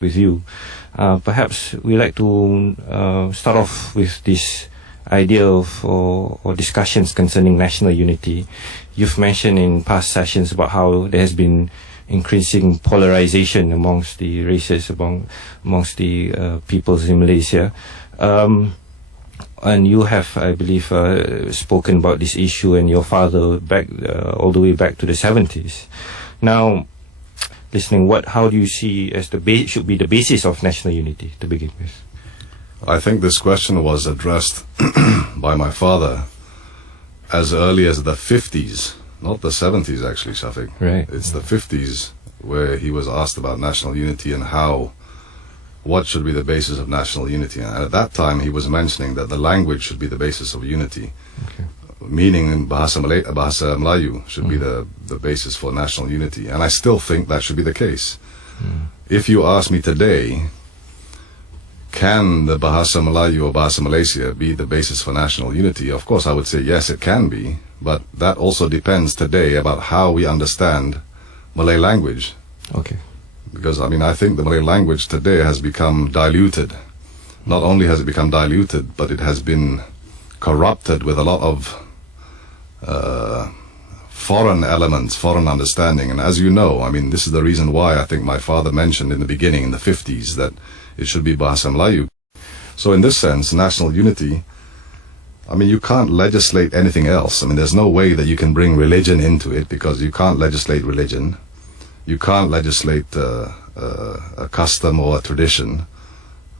with you. Perhaps we like to start off with this idea of or discussions concerning national unity. You've mentioned in past sessions about how there has been increasing polarization amongst the races, amongst the peoples in Malaysia. And you have, I believe, spoken about this issue and your father back all the way back to the 70s. Now, how do you see as should be the basis of national unity to begin with? I think this question was addressed by my father as early as the 50s, not the 70s actually, Shafiq. Right. It's the 50s where he was asked about national unity and what should be the basis of national unity. And at that time he was mentioning that the language should be the basis of unity. Okay. Meaning Bahasa Melayu should be the basis for national unity. And I still think that should be the case. If you ask me today, can the Bahasa Melayu or Bahasa Malaysia be the basis for national unity? Of course I would say yes, it can be. But that also depends today about how we understand Malay language. Okay. Because I think the Malay language today has become diluted. Not only has it become diluted, but it has been corrupted with a lot of foreign elements, foreign understanding. And as you know, this is the reason why I think my father mentioned in the beginning, in the 50s, that it should be Bahasa Melayu. So in this sense, national unity, you can't legislate anything else. There's no way that you can bring religion into it, because you can't legislate religion. You can't legislate a custom or a tradition.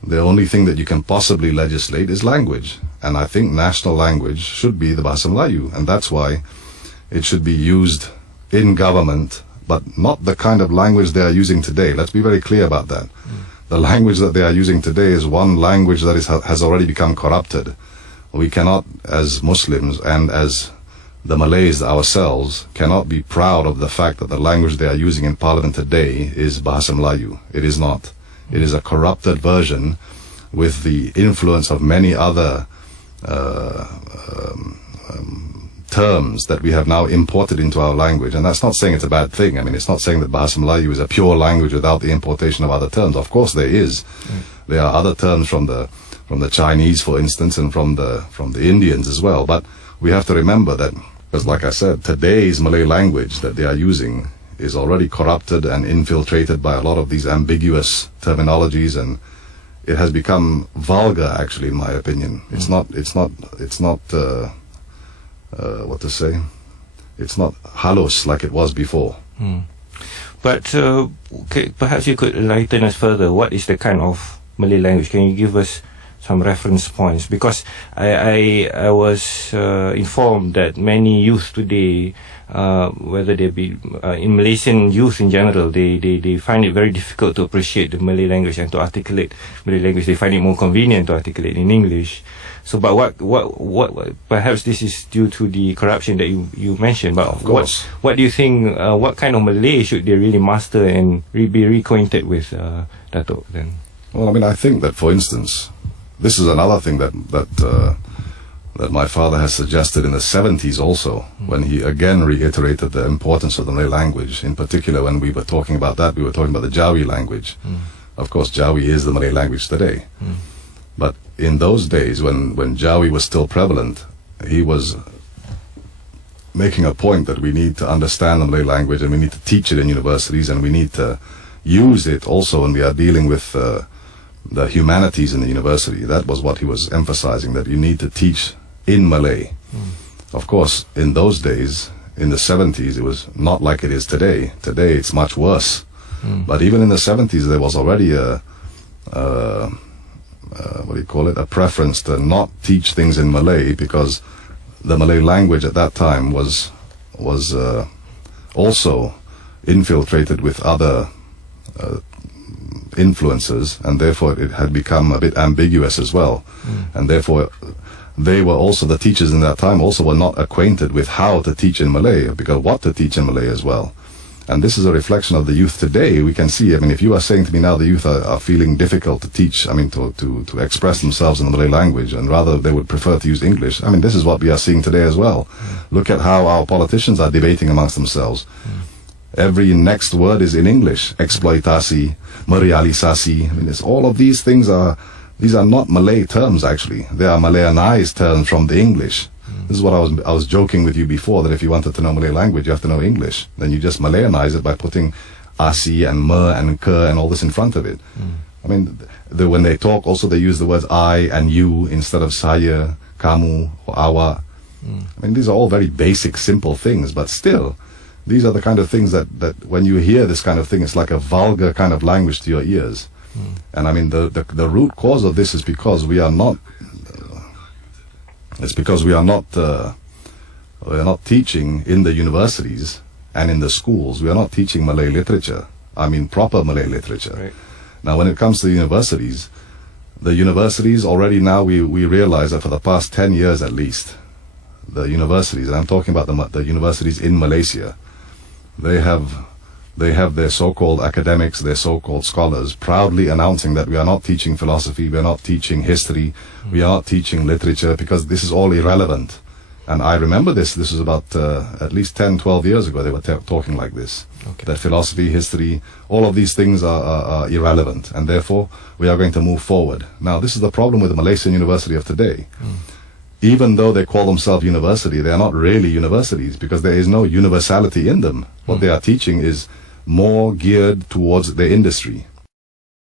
The only thing that you can possibly legislate is language. And I think national language should be the Bahasa Melayu. And that's why it should be used in government, but not the kind of language they are using today. Let's be very clear about that. The language that they are using today is one language that has already become corrupted. We cannot, as Muslims and as the Malays ourselves, cannot be proud of the fact that the language they are using in Parliament today is Bahasa Melayu. It is not. It is a corrupted version with the influence of many other terms that we have now imported into our language. And that's not saying it's a bad thing. It's not saying that Bahasa Melayu is a pure language without the importation of other terms. Of course there is. There are other terms from the Chinese, for instance, and from the Indians as well. But we have to remember that, because like I said, today's Malay language that they are using is already corrupted and infiltrated by a lot of these ambiguous terminologies, and it has become vulgar, actually, in my opinion. It's not what to say? It's not halus like it was before. But perhaps you could enlighten us further. What is the kind of Malay language? Can you give us some reference points? Because I was informed that many youth today, whether they be in Malaysian youth in general, they find it very difficult to appreciate the Malay language and to articulate Malay language. They find it more convenient to articulate in English. So, but what perhaps this is due to the corruption that you mentioned. But of course, what do you think? What kind of Malay should they really master and be reacquainted with, Dato'? Then, well, I think that, for instance, this is another thing that my father has suggested in the 70s also, when he again reiterated the importance of the Malay language. In particular, when we were talking about that, we were talking about the Jawi language. Of course, Jawi is the Malay language today. But in those days, when Jawi was still prevalent, he was making a point that we need to understand the Malay language, and we need to teach it in universities, and we need to use it also when we are dealing with the humanities in the university. That was what he was emphasizing, that you need to teach in Malay. Of course, in those days, in the 70s, it was not like it is today. Today, it's much worse. But even in the 70s, there was already a preference to not teach things in Malay, because the Malay language at that time was also infiltrated with other influences, and therefore it had become a bit ambiguous as well. And therefore the teachers in that time also were not acquainted with how to teach in Malay, because what to teach in Malay as well. And this is a reflection of the youth today. We can see, if you are saying to me now the youth are feeling difficult to teach, to express themselves in the Malay language, and rather they would prefer to use English. This is what we are seeing today as well. Look at how our politicians are debating amongst themselves. Every next word is in English. Exploitasi, merealisasi. I mean, it's all of these things these are not Malay terms actually. They are Malayanized terms from the English. This is what I was joking with you before, that if you wanted to know Malay language, you have to know English. Then you just Malayanize it by putting asi and me and ke and all this in front of it. I mean, when they talk, also they use the words I and you instead of saya, kamu, or awa. I mean, these are all very basic, simple things, but still, these are the kind of things that when you hear this kind of thing, it's like a vulgar kind of language to your ears. And I mean, the root cause of this is because we are not. It's because we are not teaching in the universities and in the schools. We are not teaching Malay literature. I mean, proper Malay literature. Right. Now, when it comes to the universities already now we realize that for the past 10 years at least, the universities, and I'm talking about the universities in Malaysia, they have their so-called academics, their so-called scholars, proudly announcing that we are not teaching philosophy, we are not teaching history, we are not teaching literature, because this is all irrelevant. And I remember this was about at least 10, 12 years ago they were talking like this. Okay. That philosophy, history, all of these things are irrelevant, and therefore we are going to move forward. Now, this is the problem with the Malaysian University of today. Even though they call themselves university, they are not really universities, because there is no universality in them. What they are teaching is more geared towards the industry.